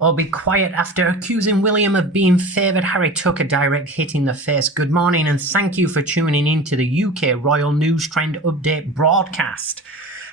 Or be quiet after accusing William of being favoured. Harry took a direct hit in the face. Good morning and thank you for tuning in to the UK Royal News Trend Update broadcast.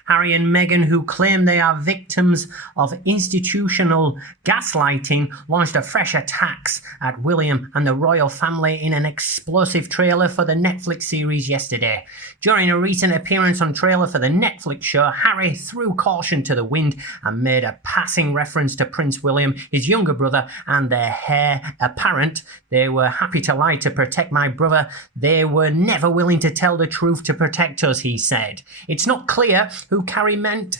Harry and Meghan, who claim they are victims of institutional gaslighting, launched a fresh attacks at William and the royal family in an explosive trailer for the Netflix series yesterday. During a recent appearance on trailer for the Netflix show, Harry threw caution to the wind and made a passing reference to Prince William, his younger brother, and their heir apparent. They were happy to lie to protect my brother. They were never willing to tell the truth to protect us, he said. It's not clear who Harry meant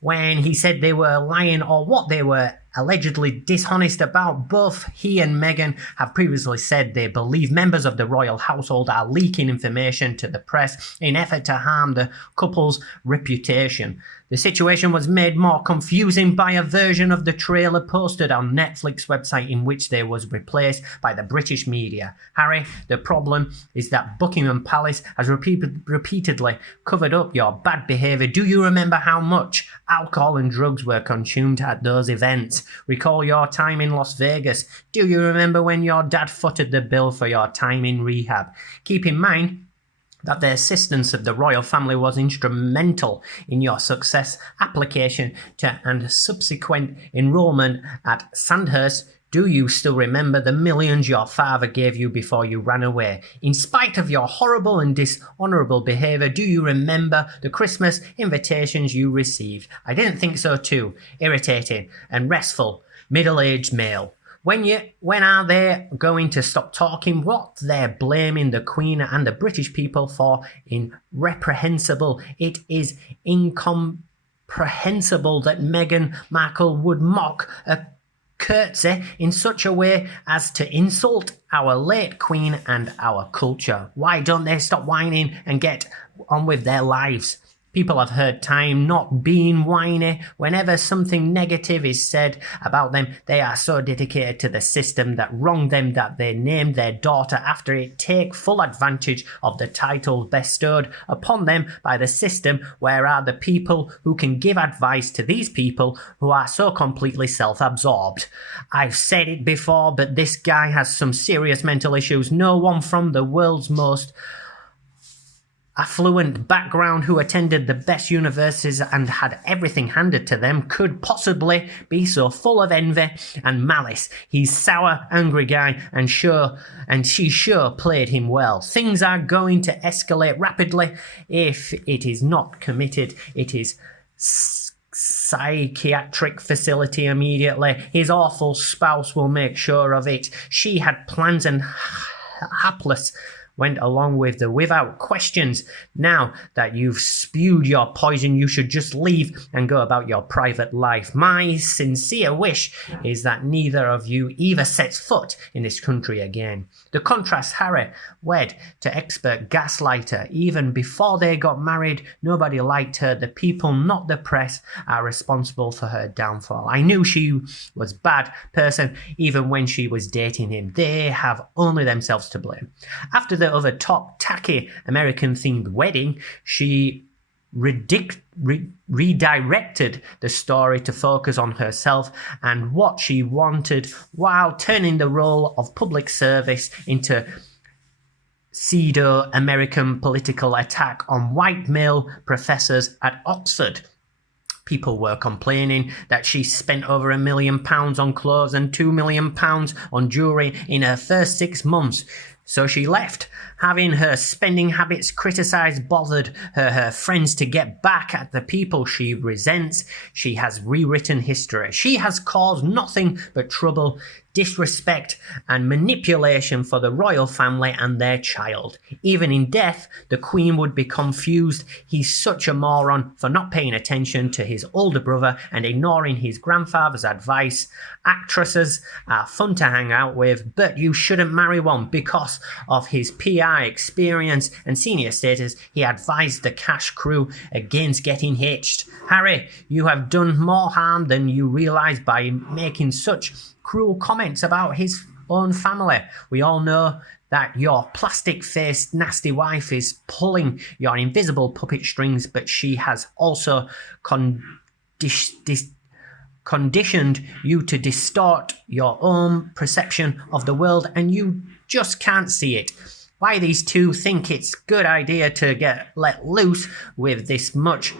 when he said they were lying or what they were allegedly dishonest about. Both he and Meghan have previously said they believe members of the royal household are leaking information to the press in effort to harm the couple's reputation. The situation was made more confusing by a version of the trailer posted on Netflix website in which they was replaced by the British media. Harry, the problem is that Buckingham Palace has repeatedly covered up your bad behaviour. Do you remember how much alcohol and drugs were consumed at those events? Recall your time in Las Vegas. Do you remember when your dad footed the bill for your time in rehab? Keep in mind that the assistance of the royal family was instrumental in your success application to and subsequent enrolment at Sandhurst. Do you still remember the millions your father gave you before you ran away? In spite of your horrible and dishonourable behaviour, do you remember the Christmas invitations you received? I didn't think so too. Irritating and restful middle-aged male. When are they going to stop talking what they're blaming the Queen and the British people for is reprehensible. It is incomprehensible that Meghan Markle would mock a curtsy in such a way as to insult our late Queen and our culture. Why don't they stop whining and get on with their lives? People have heard time not being whiny. Whenever something negative is said about them, they are so dedicated to the system that wronged them that they named their daughter after it. Take full advantage of the title bestowed upon them by the system. Where are the people who can give advice to these people who are so completely self-absorbed? I've said it before, but this guy has some serious mental issues. No one from the world's most affluent background who attended the best universities and had everything handed to them could possibly be so full of envy and malice. He's sour, angry guy and she sure played him well. Things are going to escalate rapidly if it is not committed. It is psychiatric facility immediately. His awful spouse will make sure of it. She had plans and hapless went along with the without questions. Now that you've spewed your poison, you should just leave and go about your private life. My sincere wish is that neither of you ever sets foot in this country again. The contrast: Harry wed to expert gaslighter. Even before they got married, nobody liked her. The people, not the press, are responsible for her downfall. I knew she was a bad person even when she was dating him. They have only themselves to blame. After the other top tacky American-themed wedding, she redirected the story to focus on herself and what she wanted while turning the role of public service into pseudo-American political attack on white male professors at Oxford. People were complaining that she spent over £1 million on clothes and £2 million on jewellery in her first 6 months. So she left. Having her spending habits criticised bothered her friends. To get back at the people she resents, she has rewritten history. She has caused nothing but trouble, disrespect and manipulation for the royal family and their child. Even in death, the Queen would be confused. He's such a moron for not paying attention to his older brother and ignoring his grandfather's advice. Actresses are fun to hang out with, but you shouldn't marry one. Because of his PR experience and senior status, he advised the cash crew against getting hitched. Harry, you have done more harm than you realise by making such cruel comments about his own family. We all know that your plastic-faced nasty wife is pulling your invisible puppet strings, but she has also conditioned you to distort your own perception of the world, and you just can't see it. Why these two think it's a good idea to get let loose with this much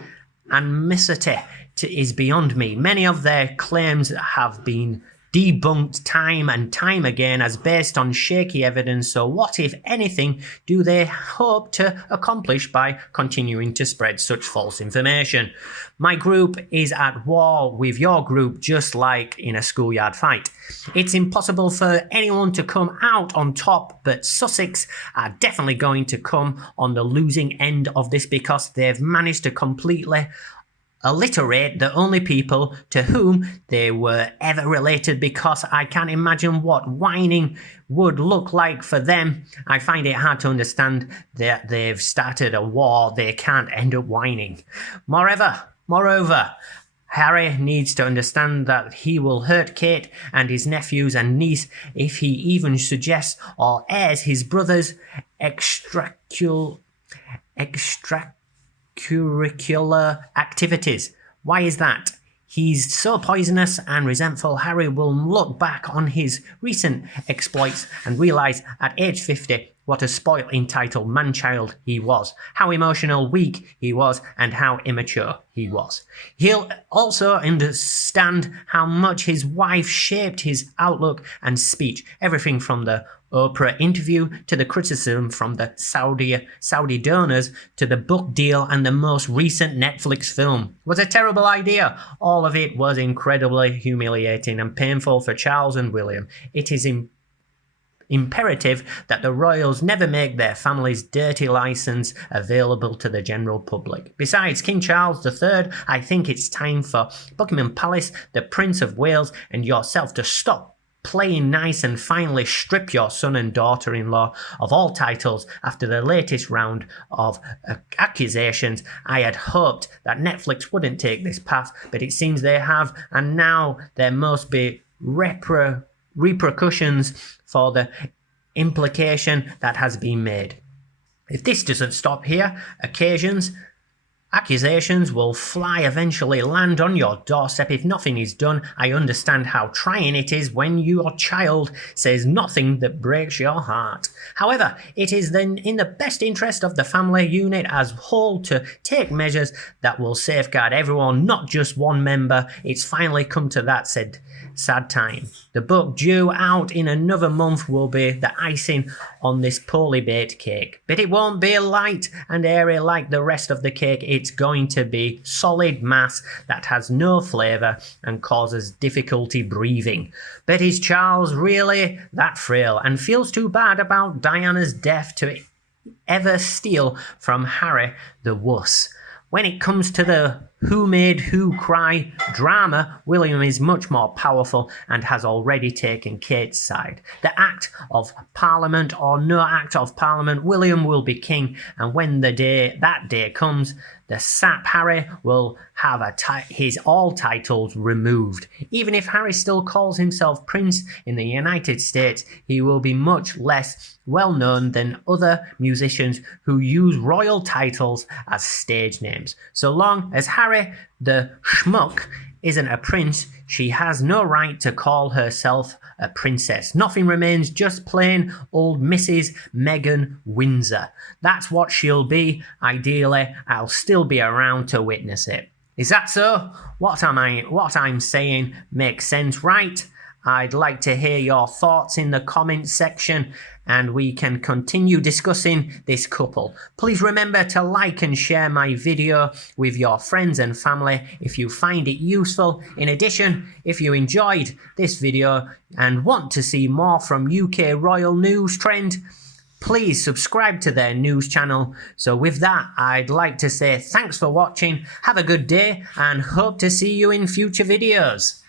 animosity is beyond me. Many of their claims have been debunked time and time again as based on shaky evidence, so what, if anything, do they hope to accomplish by continuing to spread such false information? My group is at war with your group, just like in a schoolyard fight. It's impossible for anyone to come out on top, but Sussex are definitely going to come on the losing end of this because they've managed to completely alliterate the only people to whom they were ever related, because I can't imagine what whining would look like for them. I find it hard to understand that they've started a war they can't end up whining. Moreover, Harry needs to understand that he will hurt Kate and his nephews and niece if he even suggests or airs his brother's extracurricular activities. Why is that? He's so poisonous and resentful. Harry will look back on his recent exploits and realise at age 50 what a spoilt, entitled man-child he was, how emotional weak he was, and how immature he was. He'll also understand how much his wife shaped his outlook and speech, everything from the Oprah interview to the criticism from the Saudi donors to the book deal and the most recent Netflix film. It was a terrible idea. All of it was incredibly humiliating and painful for Charles and William. It is imperative that the royals never make their family's dirty license available to the general public. Besides King Charles III, I think it's time for Buckingham Palace, the Prince of Wales, and yourself to stop playing nice and finally strip your son and daughter-in-law of all titles after the latest round of accusations. I had hoped that Netflix wouldn't take this path, but it seems they have, and now there must be repercussions for the implication that has been made. If this doesn't stop here, accusations will fly, eventually land on your doorstep if nothing is done. I understand how trying it is when your child says nothing that breaks your heart. However, it is then in the best interest of the family unit as a whole to take measures that will safeguard everyone, not just one member. It's finally come to that sad time. The book due out in another month will be the icing on this poorly baked cake. But it won't be light and airy like the rest of the cake. It's going to be solid mass that has no flavour and causes difficulty breathing. But is Charles really that frail and feels too bad about Diana's death to ever steal from Harry the wuss? When it comes to the who made who cry drama, William is much more powerful and has already taken Kate's side. The Act of Parliament or no Act of Parliament, William will be king, and when that day comes, the sap Harry will have his all titles removed. Even if Harry still calls himself Prince in the United States, he will be much less well known than other musicians who use royal titles as stage names. So long as Harry the schmuck isn't a prince, she has no right to call herself a princess. Nothing remains, just plain old Mrs. Meghan Windsor. That's what she'll be. Ideally, I'll still be around to witness it. Is that so? What I'm saying makes sense, right? I'd like to hear your thoughts in the comments section, and we can continue discussing this couple. Please remember to like and share my video with your friends and family if you find it useful. In addition, if you enjoyed this video and want to see more from UK Royal News Trend, please subscribe to their news channel. So with that, I'd like to say thanks for watching, have a good day, and hope to see you in future videos.